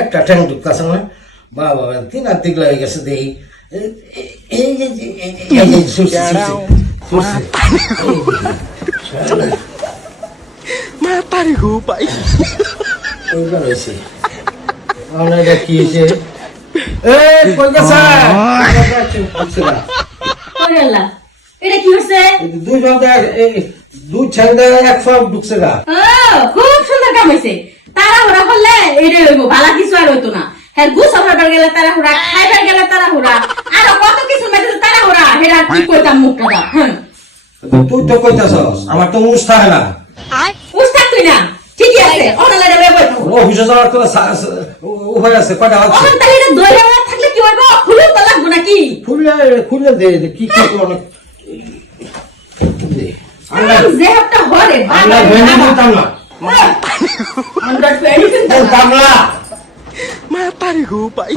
একটা ঠ্যাং ঢুকতেছে না বাবা, তিন আর দিক লাগে গেছে দেখি। মাতারি গো পাই এইবার হয়েছে কি হয়েছে? এটা কি হচ্ছে? দুই ছেলে এক সব ঢুকছে গা। খুব সুন্দর কাম হয়েছে। তাড়াহুড়া করলে এটাই হইব, ভালো কিছু আর হইতো না। হ্যাঁ, গুছা ভাবার গেলে তাড়াহুড়া, খাইবার গেলে তাড়াহুড়া, আরো কত কিছু মেয়েদের তাড়াহুড়া। হেরা কি কইতাম মুখটা দাও। হ্যাঁ, তুই তো কইতাছস, আমার তো মুখ থাকে না। উস্তাদ তুই না, ঠিকই আছে। অনালে রে বইতো অফিসে যাওয়ার তো উপায় আছে, কয়টা আছে? ওখান তাহলে এটা দইরা থাকলে কি হইব? খুলে তো লাগবো নাকি? খুলে দে, কি করবো অনেক যে একটা হরে আমরা ভেঙে দিতাম না। আমরা ফেরি কামলা মাতারি গো পাই